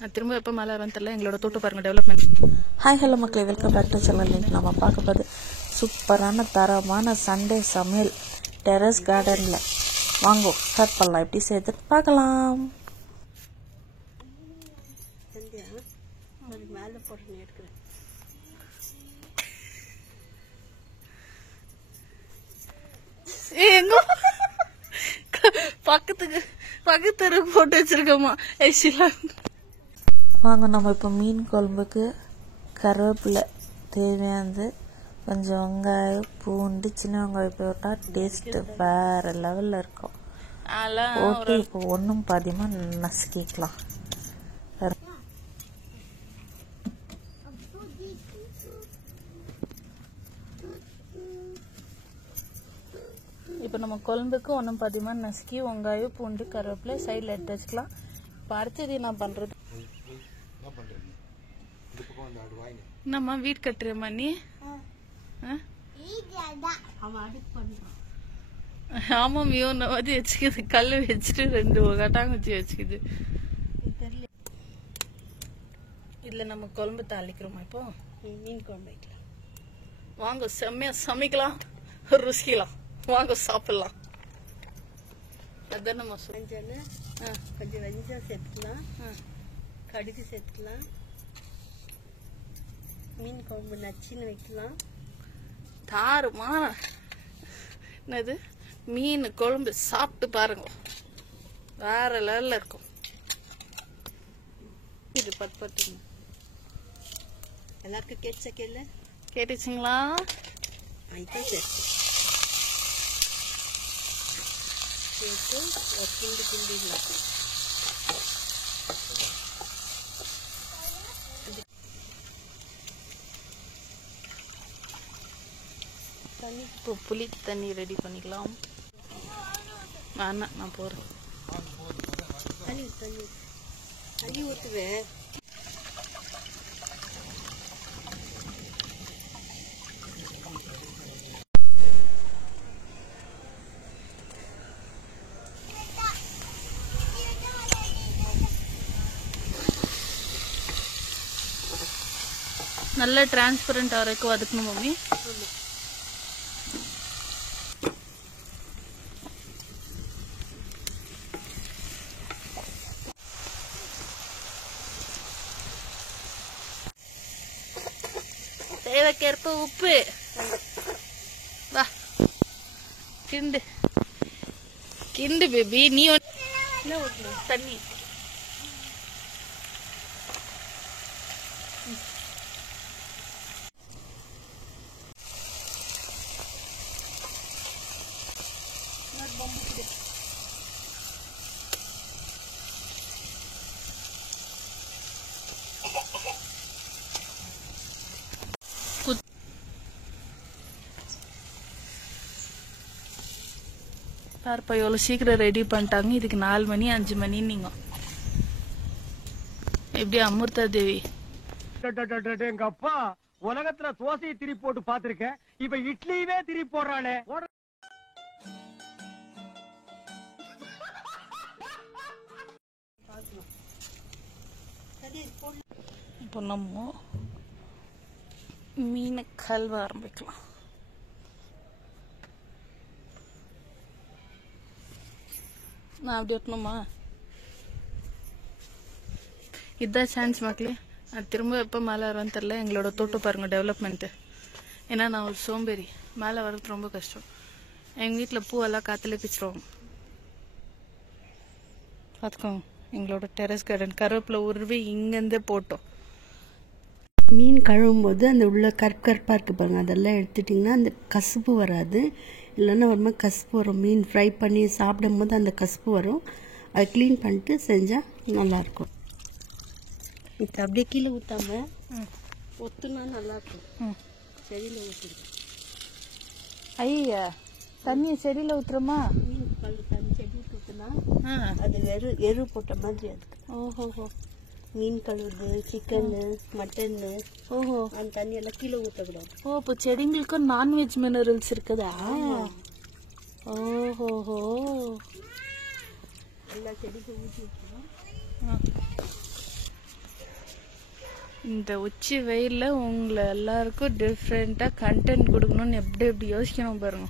திரும்ப எப்போ மேலே வரும்னு தெரியல. எங்களோட தோட்டம் பாருங்க டெவலப்மெண்ட். ஹாய் ஹலோ மக்களே, வெல்கம் பேக் டு சேனல். நம்ம பார்க்க போது சூப்பரான தரமான சண்டே சமையல் டெரஸ் கார்டனில். வாங்கோ ஸ்டார்ட் பண்ணலாம். எப்படி செய்யறது பார்க்கலாம். எங்க பக்கத்து போட்டு வச்சிருக்கோமா ஐஷிலா. வாங்க, நம்ம இப்போ மீன் குழம்புக்கு கருவேப்பிலை தேவையானது, கொஞ்சம் வெங்காயம், பூண்டு, சின்ன வெங்காயம் போட்டால் டேஸ்ட்டு வேறு லெவலில் இருக்கும். போட்டு இப்போ ஒன்றும் பாதியமாக நசுக்கிக்கலாம். இப்போ நம்ம குழம்புக்கு ஒன்றும் பாதியமாக நசுக்கி வெங்காயம், பூண்டு, கருவேப்பிலை சைடில் எடுத்து வச்சுக்கலாம். இப்போ அடுத்தது நான் பண்ணுறது, நம்ம வீடு கட்டுற மணி. ஆமா மியோன்னு வந்து வச்சுக்குது. கல் வச்சுட்டு 2 கட்டாங்குச்சி வச்சுக்குது. இதுல நம்ம குழம்பு தாளிக்கிறோமா? இப்போ மீன் குழம்பு வைக்கலாம். வாங்க செம்மையா சமைக்கலாம், ருசிக்கலாம். வாங்க சாப்பிடலாம். அதான் நம்ம கொஞ்சம் வெஞ்சம் சேர்த்துக்கலாம், கடுகு சேர்த்துக்கலாம், மீன் குழம்பு நச்சுன்னு வைக்கலாம். தாறுமா என்னது மீன் குழம்பு சாப்பிட்டு பாருங்க, வேற லெவல்ல இருக்கும். இது பத்து எல்லாருக்கும் கேட்டுச்சுங்களா? சேர்த்து ஒரு கிண்டிடலாம். இப்போ புளி தண்ணி ரெடி பண்ணிக்கலாம். வேணா நான் போறேன். தண்ணி ஊற்றுவேன். நல்லா டிரான்ஸ்பரண்ட் ஆகிறதுக்கு வதக்கணும் மம்மி. தேவைக்கேற்ப உப்பு. வா கிண்டு கிண்டு பேபி. நீ தண்ணி பாருப்பா எவ்வளோ சீக்கிரம் ரெடி பண்ணிட்டாங்க. இதுக்கு 4 மணி 5 மணி. நீங்க எப்படி அமிர்தா தேவி? எங்க அப்பா உலகத்துல தோசையை திருப்பி போட்டு பாத்திருக்கேன், இப்ப இட்லியவே திருப்பி போடுறானே. இப்போ நம்ம மீனை கழுவ ஆரம்பிக்கலாம். நான் அப்படி ஒட்டணுமா? இதுதான் சான்ஸ் மக்களே. அது திரும்ப எப்போ மேலே வரும்னு தெரில. எங்களோட தோட்டம் பாருங்க டெவலப்மெண்ட்டு. ஏன்னா நான் ஒரு சோம்பேறி, மேலே வர்றது ரொம்ப கஷ்டம். எங்கள் வீட்டில் பூவெல்லாம் காற்றுல பிச்சிருவாங்க. பார்த்துக்கோங்க, எங்களோட டெரஸ் கார்டன் கருவேப்பிலை உருவி இங்கேருந்தே போட்டோம். மீன் கழுவும் போது அந்த உள்ள கருப்பாக இருக்கு பாருங்க, அதெல்லாம் எடுத்துட்டிங்கன்னா அந்த கசப்பு வராது. இல்லைன்னா ஒரு மாதிரி கசப்பு வரும். மீன் ஃப்ரை பண்ணி சாப்பிடும் போது அந்த கசப்பு வரும். அதை க்ளீன் பண்ணிட்டு செஞ்சால் நல்லாயிருக்கும். இப்போ அப்படியே கீழே ஊற்றாம ஒத்துனா நல்லாயிருக்கும். செடியில் ஊற்றிருக்கோம். ஐயா தண்ணியை செடியில் ஊற்றுறோமா? மீன் தண்ணி செடி ஊற்றுனா அது எரு போட்ட மாதிரி அதுக்கு. ஓஹோஹோ. மீன் கழுவுறது, சிக்கனு, மட்டனு, ஓஹோ, அந்த தண்ணியெல்லாம் கீழே ஊற்றக்கூடாது. ஓ, இப்போ செடிங்களுக்கும் நான்வெஜ் மினரல்ஸ் இருக்குதா? ஓஹோஹோ. எல்லா செடிக்கும் ஊற்றி விட்டுருவோம். இந்த உச்சி வெயில்ல உங்களை எல்லாருக்கும் டிஃப்ரெண்டா கண்டென்ட் கொடுக்கணும்னு எப்படி யோசிக்கணும் பாருங்க.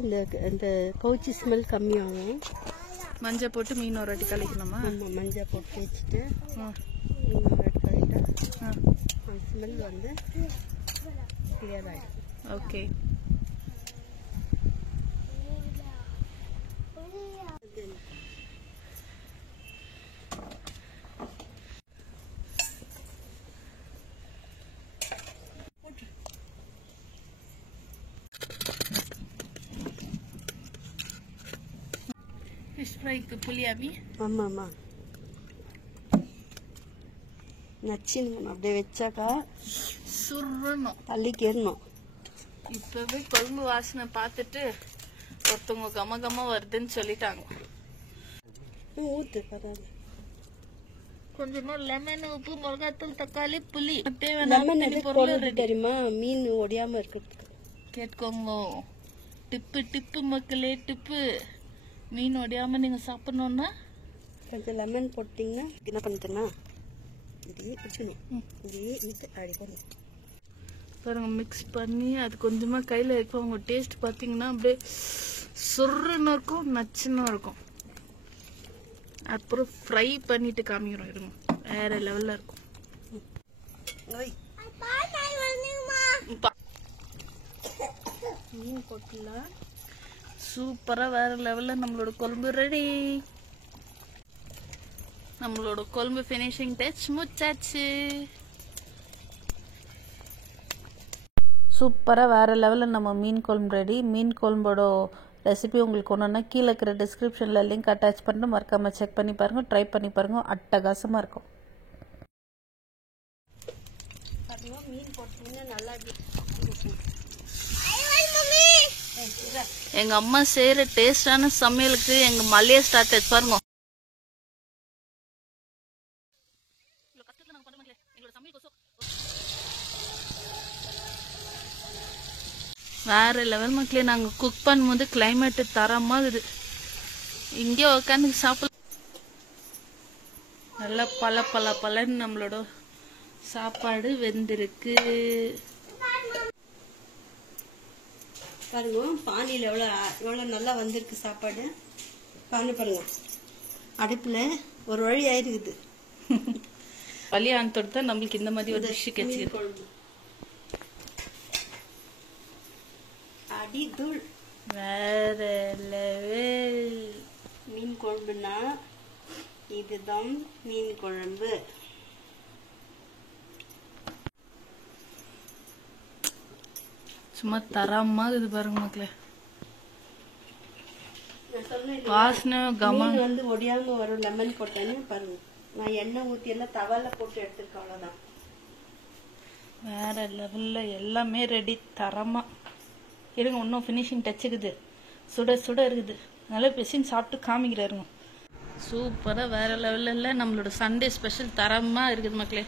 இந்த இந்த கவுச்சி ஸ்மெல் கம்மியாகும். மஞ்சள் போட்டு மீன் ஒரு வாட்டி கழிக்கணுமா? ஆமாம், மஞ்சள் போட்டு வச்சுட்டு மீன் ஒரு வாட்டி கழிட்டா அந்த ஸ்மெல் வந்து கிளியர் ஆகிடும். ஓகே. ஃபிஷ் ஃப்ரைக்கு புளியாமி? ஆமாம்மா, நச்சுன்னு அப்படியே வச்சாக்கா சுருணும், தள்ளிக்கிறணும். இப்பவே குழம்பு வாசனை பார்த்துட்டு ஒருத்தவங்க கம வருதுன்னு சொல்லிட்டாங்க. ஊற்று பரவாயில்ல. கொஞ்சமா லெமன், உப்பு, மிளகாத்தூள், தக்காளி, புளி லெமன் எதுக்கு தெரியுமா? மீன் ஒடியாம இருக்கிறதுக்கு. கேட்கோங்க. டிப்பு மக்களே, டிப்பு. மீன் ஒடியாம நீங்க சாப்பிடணும்னா கொஞ்சம் லெமன் போட்டிங்கன்னா என்ன பண்ணிட்டேன்னா இப்படி பிடிச்சிக்கணும். இப்படி இழுத்து அப்படி பண்ணு பாருங்க. மிக்ஸ் பண்ணி அது கொஞ்சமா கையில இருக்கும். அவங்க டேஸ்ட் பாத்தீங்கன்னா அப்படியே சுருன்னு இருக்கும், நச்சுன்னு இருக்கும். அப்புறம் ஃப்ரை பண்ணிட்டு காமிக்கிறோம். இருங்க, வேற லெவல்ல இருக்கும். மீன் போட்டுலாம் சூப்பரா வேற லெவல்ல நம்மளோட குழம்பு ரெடி. நம்மளோட குழம்பு ஃபினிஷிங் டச் முடிச்சாச்சு. சூப்பராக வேறு லெவலில் நம்ம மீன் குழம்பு ரெடி. மீன் குழம்போட ரெசிபி உங்களுக்கு ஒன்றுன்னா கீழே இருக்கிற டிஸ்கிரிப்ஷனில் லிங்க் அட்டாச் பண்ணிட்டு மறக்காமல் செக் பண்ணி பாருங்கள், ட்ரை பண்ணி பாருங்கள். அட்டகாசமாக இருக்கும். மீன் போட்டீங்கன்னா நல்லா எங்க அம்மா செய்யற டேஸ்டான சமையலுக்கு எங்க மல்லிகை ஸ்டார்ட் பாருங்க. வேற லெவல் மக்களே. நாங்க குக் பண்ணும்போது கிளைமேட் தரமா இருக்குது. இங்கே உட்காந்து சாப்பிட நல்லா பலன்னு நம்மளோட சாப்பாடு வெந்திருக்கு. பாருங்க பானியில் எவ்வளோ நல்லா வந்திருக்கு சாப்பாடு. பாருங்க அடுப்பில் ஒரு வழி ஆயிருக்குது. கல்யாணத்தோடு தான் நம்மளுக்கு இந்த மாதிரி ஒரு டிஷ் கிடைச்சிருக்கு. அடி தூள் வேற லெவல். மீன் குழம்புனா இதுதான் மீன் குழம்பு. சும்மா தரமா இது பாருங்க மக்களே. வாசனை கமன் வந்து ஒடியாம வரும். லெமன் போட்டேன்னு பாருங்க. நான் எண்ணெய் ஊற்றி எல்லாம் தவால போட்டு எடுத்துருக்கேன். அவ்வளோதான். வேற லெவல்ல எல்லாமே ரெடி தரமா. இருங்க, இன்னும் ஃபினிஷிங் டச் இருக்குது. சுட இருக்குது. நல்லா பெசின்னு சாப்பிட்டு காமிக்கிறாருங்க. சூப்பரா வேற லெவல்ல நம்மளோட சண்டே ஸ்பெஷல் தரமா இருக்குது மக்களே.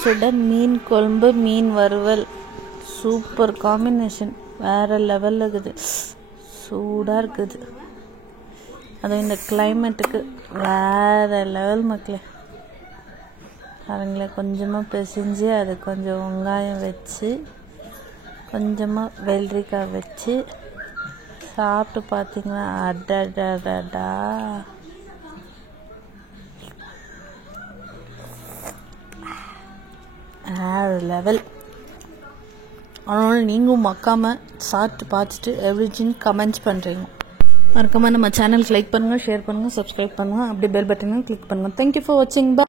சுட மீன் குழம்பு, மீன் வறுவல், சூப்பர் காம்பினேஷன். வேற லெவலில் இருக்குது. சூடாக இருக்குது. அதுவும் இந்த கிளைமேட்டுக்கு வேற லெவல் மக்களே. அவங்கள கொஞ்சமாக பிசைஞ்சு அது கொஞ்சம் வெங்காயம் வச்சு கொஞ்சமாக வெள்ளரிக்காய் வச்சு சாப்பிட்டு பார்த்தீங்கன்னா அடடடா லெவல். அதனால நீங்களும் மக்காமல் சாப்பிட்டு பார்த்துட்டு எவ்ரிதிங் கமெண்ட்ஸ் பண்ணுறீங்க. மறக்காமல் நம்ம சேனலுக்கு லைக் பண்ணுங்கள், ஷேர் பண்ணுங்கள், சப்ஸ்கிரைப் பண்ணுங்கள், அப்படியே பெல் பட்டனை கிளிக் பண்ணுங்கள். தேங்க்யூ ஃபார் வாட்சிங்.